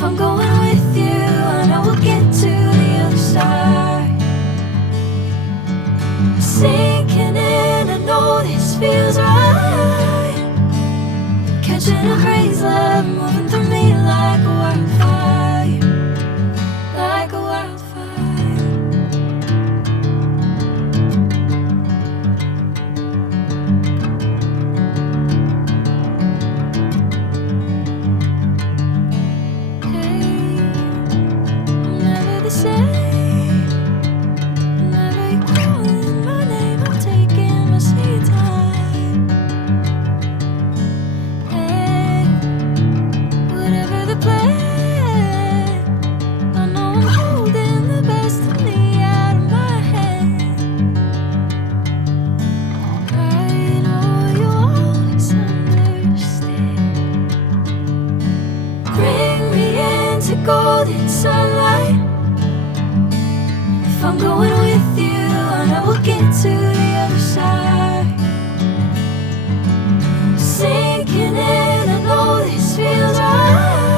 If I'm going with you, I know we'll get to the other side. Sinking in, I know this feels right. Catching a crazy love, moving through me like a wildfire, like a wildfire. Hey, I'm never the same. Whenever you're calling my name, I'm taking my sweet time. Hey, whatever the plan, I know I'm holding the best of me out of my hand. I know you'll always understand. Bring me into golden sunlight. If I'm going with you, I know we'll get to the other side. Sinking in, I know this feels right.